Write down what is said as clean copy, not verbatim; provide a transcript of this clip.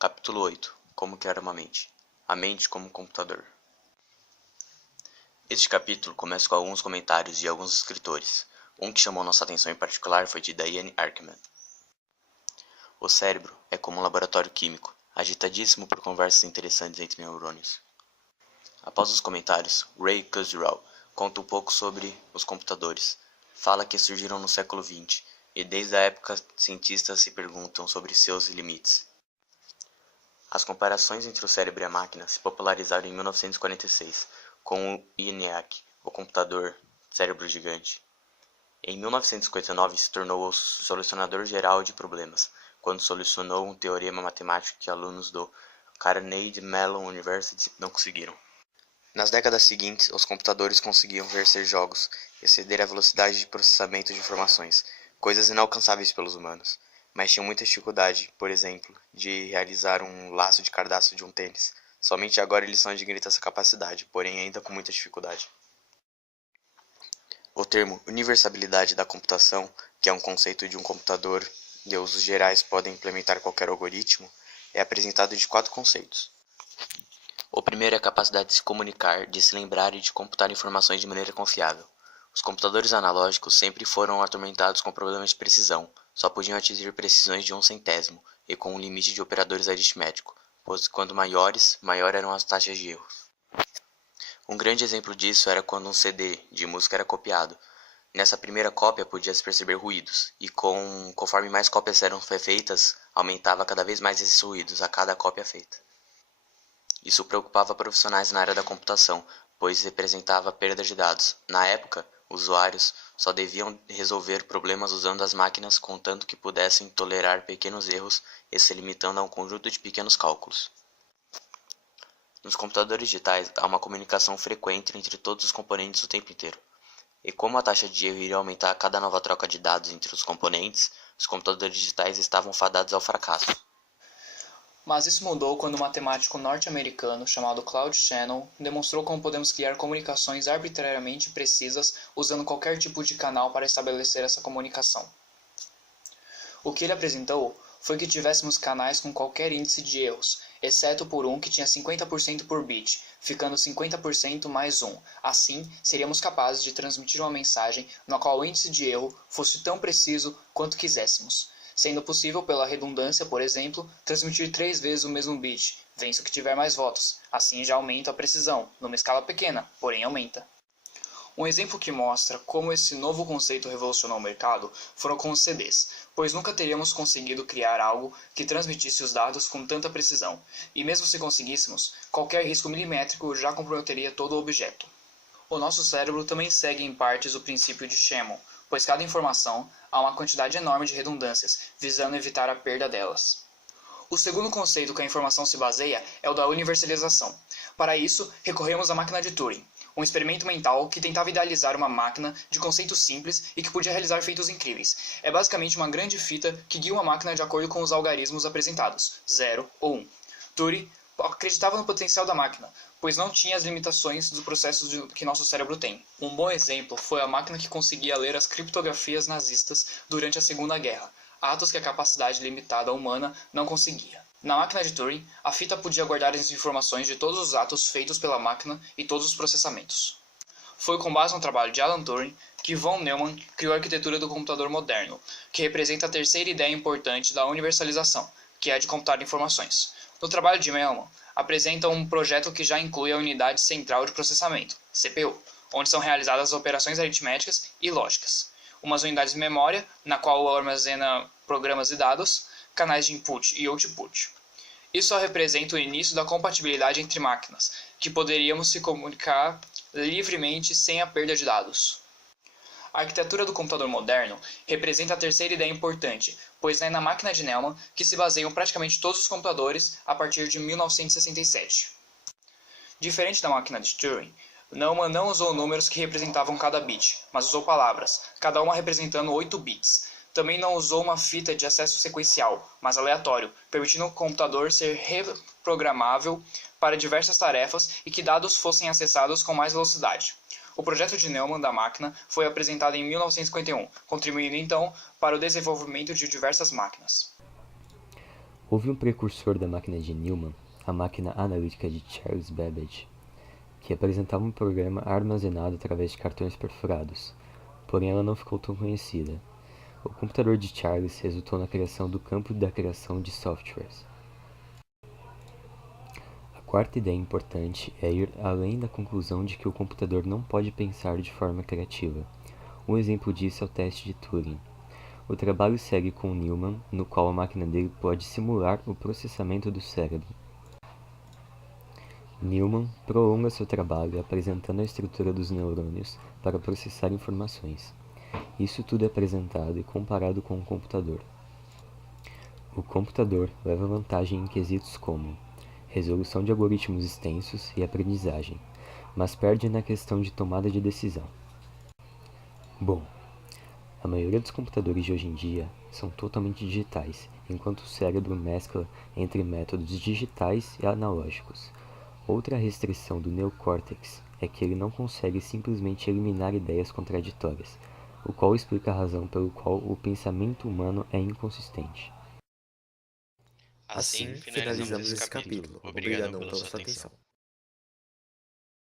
Capítulo 8. Como criar uma mente. A mente como computador. Este capítulo começa com alguns comentários de alguns escritores. Um que chamou nossa atenção em particular foi de Diane Archman. O cérebro é como um laboratório químico, agitadíssimo por conversas interessantes entre neurônios. Após os comentários, Ray Kurzweil conta um pouco sobre os computadores. Fala que surgiram no século XX, e desde a época cientistas se perguntam sobre seus limites. As comparações entre o cérebro e a máquina se popularizaram em 1946, com o ENIAC, o computador cérebro gigante. Em 1959 se tornou o solucionador geral de problemas, quando solucionou um teorema matemático que alunos do Carnegie Mellon University não conseguiram. Nas décadas seguintes, os computadores conseguiam vencer jogos, exceder a velocidade de processamento de informações, coisas inalcançáveis pelos humanos, mas tinham muita dificuldade, por exemplo, de realizar um laço de cardaço de um tênis. Somente agora eles são adquirindo essa capacidade, porém ainda com muita dificuldade. O termo universabilidade da computação, que é um conceito de um computador de usos gerais podem implementar qualquer algoritmo, é apresentado de 4 conceitos. O primeiro é a capacidade de se comunicar, de se lembrar e de computar informações de maneira confiável. Os computadores analógicos sempre foram atormentados com problemas de precisão, só podiam atingir precisões de 1/100º e com um limite de operadores aritméticos, pois quanto maiores, maior eram as taxas de erro. Um grande exemplo disso era quando um CD de música era copiado. Nessa primeira cópia podia-se perceber ruídos, e conforme mais cópias eram feitas, aumentava cada vez mais esses ruídos a cada cópia feita. Isso preocupava profissionais na área da computação, pois representava perda de dados. Na época, usuários só deviam resolver problemas usando as máquinas contanto que pudessem tolerar pequenos erros e se limitando a um conjunto de pequenos cálculos. Nos computadores digitais, há uma comunicação frequente entre todos os componentes o tempo inteiro. E como a taxa de erro iria aumentar a cada nova troca de dados entre os componentes, os computadores digitais estavam fadados ao fracasso. Mas isso mudou quando um matemático norte-americano chamado Claude Shannon demonstrou como podemos criar comunicações arbitrariamente precisas usando qualquer tipo de canal para estabelecer essa comunicação. O que ele apresentou foi que tivéssemos canais com qualquer índice de erros, exceto por um que tinha 50% por bit, ficando 50% mais 1. Assim, seríamos capazes de transmitir uma mensagem na qual o índice de erro fosse tão preciso quanto quiséssemos, sendo possível, pela redundância, por exemplo, transmitir 3 vezes o mesmo bit, vence o que tiver mais votos. Assim já aumenta a precisão, numa escala pequena, porém aumenta. Um exemplo que mostra como esse novo conceito revolucionou o mercado foram com os CDs, pois nunca teríamos conseguido criar algo que transmitisse os dados com tanta precisão, e mesmo se conseguíssemos, qualquer risco milimétrico já comprometeria todo o objeto. O nosso cérebro também segue em partes o princípio de Shannon, pois cada informação há uma quantidade enorme de redundâncias, visando evitar a perda delas. O segundo conceito que a informação se baseia é o da universalização. Para isso, recorremos à máquina de Turing, um experimento mental que tentava idealizar uma máquina de conceitos simples e que podia realizar feitos incríveis. É basicamente uma grande fita que guia uma máquina de acordo com os algarismos apresentados, 0 ou 1. Turing acreditava no potencial da máquina, pois não tinha as limitações dos processos que nosso cérebro tem. Um bom exemplo foi a máquina que conseguia ler as criptografias nazistas durante a Segunda Guerra, atos que a capacidade limitada humana não conseguia. Na máquina de Turing, a fita podia guardar as informações de todos os atos feitos pela máquina e todos os processamentos. Foi com base no trabalho de Alan Turing que von Neumann criou a arquitetura do computador moderno, que representa a terceira ideia importante da universalização, que é a de computar informações. No trabalho de Neumann, apresenta um projeto que já inclui a unidade central de processamento, CPU, onde são realizadas as operações aritméticas e lógicas, umas unidades de memória, na qual armazena programas e dados, canais de input e output. Isso só representa o início da compatibilidade entre máquinas, que poderíamos se comunicar livremente sem a perda de dados. A arquitetura do computador moderno representa a terceira ideia importante, pois é na máquina de Neumann que se baseiam praticamente todos os computadores a partir de 1967. Diferente da máquina de Turing, Neumann não usou números que representavam cada bit, mas usou palavras, cada uma representando 8 bits. Também não usou uma fita de acesso sequencial, mas aleatório, permitindo o computador ser reprogramável para diversas tarefas e que dados fossem acessados com mais velocidade. O projeto de Neumann da máquina foi apresentado em 1951, contribuindo então para o desenvolvimento de diversas máquinas. Houve um precursor da máquina de Newman, a máquina analítica de Charles Babbage, que apresentava um programa armazenado através de cartões perfurados, porém ela não ficou tão conhecida. O computador de Charles resultou na criação do campo da criação de softwares. A quarta ideia importante é ir além da conclusão de que o computador não pode pensar de forma criativa. Um exemplo disso é o teste de Turing. O trabalho segue com Newman, no qual a máquina dele pode simular o processamento do cérebro. Newman prolonga seu trabalho apresentando a estrutura dos neurônios para processar informações. Isso tudo é apresentado e comparado com o computador. O computador leva vantagem em quesitos como resolução de algoritmos extensos e aprendizagem, mas perde na questão de tomada de decisão. Bom, a maioria dos computadores de hoje em dia são totalmente digitais, enquanto o cérebro mescla entre métodos digitais e analógicos. Outra restrição do neocórtex é que ele não consegue simplesmente eliminar ideias contraditórias, o qual explica a razão pelo qual o pensamento humano é inconsistente. Assim, finalizamos esse capítulo. Obrigadão pela sua atenção.